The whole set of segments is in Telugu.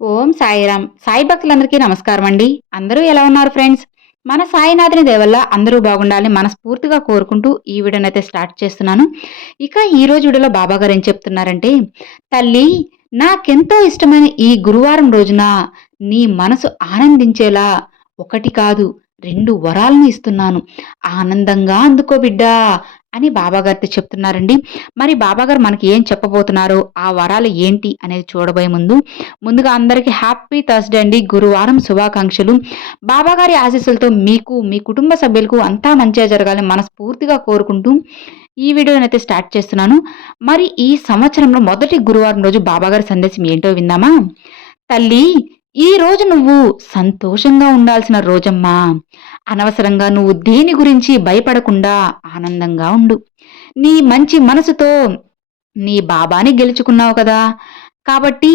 ఓం సాయిరామ్. సాయి భక్తులందరికీ నమస్కారం అండి. అందరూ ఎలా ఉన్నారు ఫ్రెండ్స్? మన సాయినాథుని దేవల్ల అందరూ బాగుండాలని మనస్ఫూర్తిగా కోరుకుంటూ ఈ వీడియోని అయితే స్టార్ట్ చేస్తున్నాను. ఇక ఈ రోజు వీడియోలో బాబా గారు ఏం చెప్తున్నారంటే తల్లి నాకెంతో ఇష్టమైన ఈ గురువారం రోజున నీ మనసు ఆనందించేలా ఒకటి కాదు. రెండు వరాలను ఇస్తున్నాను. ఆనందంగా అందుకో బిడ్డా అని బాబాగారితో చెప్తున్నారండి. మరి బాబాగారు మనకి ఏం చెప్పబోతున్నారో ఆ వరాలు ఏంటి అనేది చూడబోయే ముందు ముందుగా అందరికీ హ్యాపీ థర్స్డే అండి. గురువారం శుభాకాంక్షలు. బాబాగారి ఆశీస్సులతో మీకు మీ కుటుంబ సభ్యులకు అంతా మంచిగా జరగాలని మనస్ఫూర్తిగా కోరుకుంటూ ఈ వీడియోనైతే స్టార్ట్ చేస్తున్నాను. మరి ఈ సంవత్సరంలో మొదటి గురువారం రోజు బాబాగారి సందేశం ఏంటో విందామా? తల్లి ఈ రోజు నువ్వు సంతోషంగా ఉండాల్సిన రోజమ్మా. అనవసరంగా నువ్వు దేని గురించి భయపడకుండా ఆనందంగా ఉండు. నీ మంచి మనసుతో నీ బాబాని గెలుచుకున్నావు కదా. కాబట్టి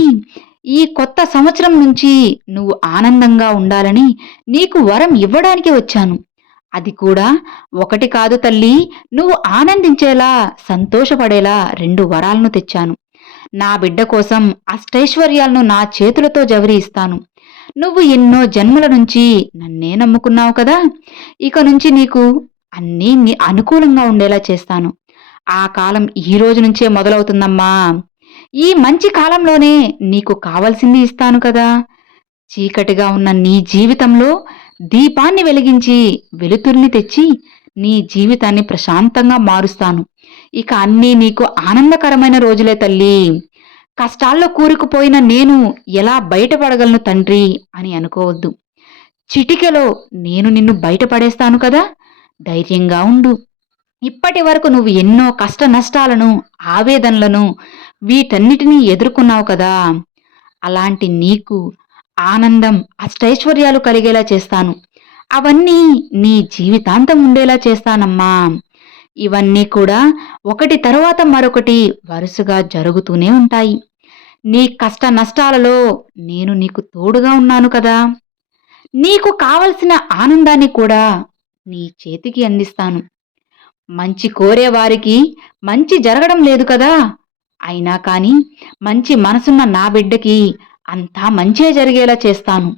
ఈ కొత్త సంవత్సరం నుంచి నువ్వు ఆనందంగా ఉండాలని నీకు వరం ఇవ్వడానికి వచ్చాను. అది కూడా ఒకటి కాదు తల్లి. నువ్వు ఆనందించేలా సంతోషపడేలా రెండు వరాలను తెచ్చాను. నా బిడ్డ కోసం అష్టైశ్వర్యాలను నా చేతులతో జవరి ఇస్తాను. నువ్వు ఎన్నో జన్మల నుంచి నన్నే నమ్ముకున్నావు కదా? ఇక నుంచి నీకు అన్నీ నీ అనుకూలంగా ఉండేలా చేస్తాను. ఆ కాలం ఈ రోజు నుంచే మొదలవుతుందమ్మా. ఈ మంచి కాలంలోనే నీకు కావలసింది ఇస్తాను కదా. చీకటిగా ఉన్న నీ జీవితంలో దీపాన్ని వెలిగించి వెలుతురిని తెచ్చి నీ జీవితాన్ని ప్రశాంతంగా మారుస్తాను. ఇక అన్నీ నీకు ఆనందకరమైన రోజులే తల్లి. కష్టాల్లో కూరుకుపోయిన నేను ఎలా బయటపడగలను తండ్రి అని అనుకోవద్దు. చిటికెలో నేను నిన్ను బయటపడేస్తాను కదా? ధైర్యంగా ఉండు. ఇప్పటి వరకు నువ్వు ఎన్నో కష్ట నష్టాలను ఆవేదనలను వీటన్నిటినీ ఎదుర్కొన్నావు కదా? అలాంటి నీకు ఆనందం అష్టైశ్వర్యాలు కలిగేలా చేస్తాను. అవన్నీ నీ జీవితాంతం ఉండేలా చేస్తానమ్మా. ఇవన్నీ కూడా ఒకటి తరువాత మరొకటి వరుసగా జరుగుతూనే ఉంటాయి. నీ కష్ట నష్టాలలో నేను నీకు తోడుగా ఉన్నాను కదా. నీకు కావలసిన ఆనందాన్ని కూడా నీ చేతికి అందిస్తాను. మంచి కోరేవారికి మంచి జరగడం లేదు కదా. అయినా కానీ మంచి మనసున్న నా బిడ్డకి అంతా మంచే జరిగేలా చేస్తాను.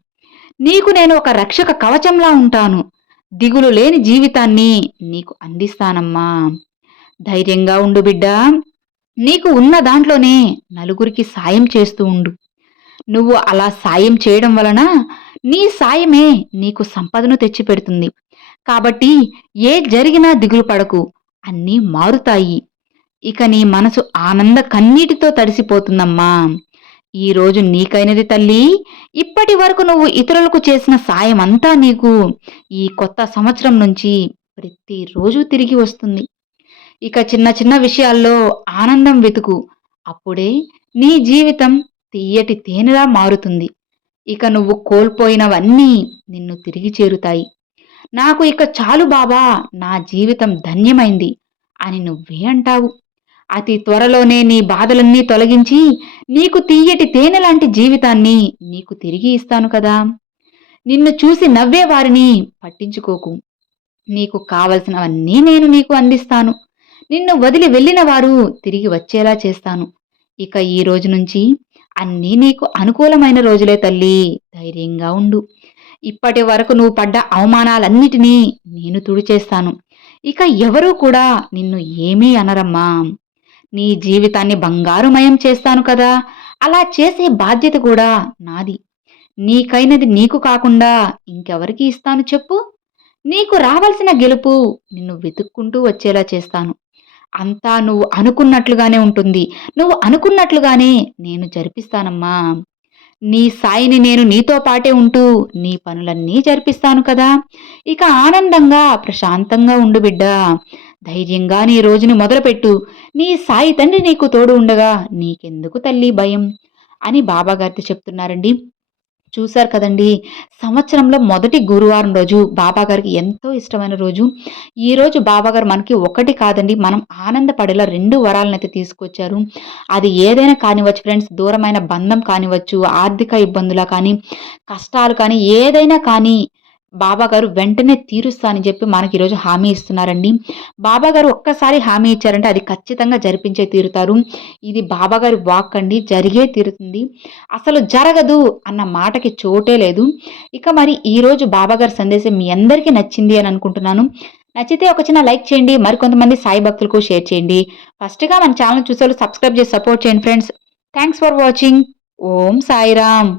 నీకు నేను ఒక రక్షక కవచంలా ఉంటాను. దిగులు లేని జీవితాన్ని నీకు అందిస్తానమ్మా. ధైర్యంగా ఉండు బిడ్డా. నీకు ఉన్న దాంట్లోనే నలుగురికి సాయం చేస్తూ ఉండు. నువ్వు అలా సాయం చేయడం వలన నీ సాయమే నీకు సంపదను తెచ్చిపెడుతుంది. కాబట్టి ఏ జరిగినా దిగులు పడకు. అన్నీ మారుతాయి. ఇక నీ మనసు ఆనంద కన్నీటితో తడిసిపోతుందమ్మా. ఈరోజు నీకైనది తల్లి. ఇప్పటి వరకు నువ్వు ఇతరులకు చేసిన సాయం అంతా నీకు ఈ కొత్త సంవత్సరం నుంచి ప్రతిరోజు తిరిగి వస్తుంది. ఇక చిన్న చిన్న విషయాల్లో ఆనందం వెతుకు. అప్పుడే నీ జీవితం తీయటి తేనెలా మారుతుంది. ఇక నువ్వు కోల్పోయినవన్నీ నిన్ను తిరిగి చేరుతాయి. నాకు ఇక చాలు బాబా నా జీవితం ధన్యమైంది అని నువ్వే అంటావు. అతి త్వరలోనే నీ బాధలన్నీ తొలగించి నీకు తీయటి తేనె లాంటి జీవితాన్ని నీకు తిరిగి ఇస్తాను కదా. నిన్ను చూసి నవ్వే వారిని పట్టించుకోకు. నీకు కావలసినవన్నీ నేను నీకు అందిస్తాను. నిన్ను వదిలి వెళ్ళిన వారు తిరిగి వచ్చేలా చేస్తాను. ఇక ఈ రోజు నుంచి అన్నీ నీకు అనుకూలమైన రోజులే తల్లి ధైర్యంగా ఉండు. ఇప్పటి వరకు నువ్వు పడ్డ అవమానాలన్నిటినీ నేను తుడిచేస్తాను. ఇక ఎవరూ కూడా నిన్ను ఏమీ అనరమ్మా. నీ జీవితాన్ని బంగారుమయం చేస్తాను కదా. అలా చేసే బాధ్యత కూడా నాది. నీకైనది నీకు కాకుండా ఇంకెవరికి ఇస్తాను చెప్పు? నీకు రావాల్సిన గెలుపు నిన్ను వెతుక్కుంటూ వచ్చేలా చేస్తాను. అంతా నువ్వు అనుకున్నట్లుగానే ఉంటుంది. నువ్వు అనుకున్నట్లుగానే నేను జరిపిస్తానమ్మా. నీ సాయిని నేను నీతో పాటే ఉంటూ నీ పనులన్నీ జరిపిస్తాను కదా. ఇక ఆనందంగా ప్రశాంతంగా ఉండు బిడ్డా. ధైర్యంగా నీ రోజును మొదలుపెట్టు. నీ సాయి తండ్రి నీకు తోడు ఉండగా నీకెందుకు తల్లి భయం? అని బాబాగారితో చెప్తున్నారండి. చూశారు కదండి సంవత్సరంలో మొదటి గురువారం రోజు బాబాగారికి ఎంతో ఇష్టమైన రోజు. ఈ రోజు బాబాగారు మనకి ఒకటి కాదండి మనం ఆనందపడేలా రెండు వరాలనైతే తీసుకొచ్చారు. అది ఏదైనా కానివచ్చు ఫ్రెండ్స్ దూరమైన బంధం కానివచ్చు ఆర్థిక ఇబ్బందులా కానీ కష్టాలు కానీ ఏదైనా కానీ బాబా గారు వెంటనే తీరుస్తానని చెప్పి మనకి ఈరోజు హామీ ఇస్తున్నారండి. బాబా గారు ఒక్కసారి హామీ ఇచ్చారంటే అది ఖచ్చితంగా జరిపించే తీరుతారు. ఇది బాబా గారి వాక్ అండి. జరిగే తీరుతుంది. అసలు జరగదు అన్న మాటకి చోటే లేదు. ఇక మరి ఈరోజు బాబా గారి సందేశం మీ అందరికీ నచ్చింది అని అనుకుంటున్నాను. నచ్చితే ఒక చిన్న లైక్ చేయండి. మరికొంతమంది సాయి భక్తులకు షేర్ చేయండి. ఫస్ట్గా మన ఛానల్ చూసే సబ్స్క్రైబ్ చేసి సపోర్ట్ చేయండి friends. Thanks for watching. Om Sairam.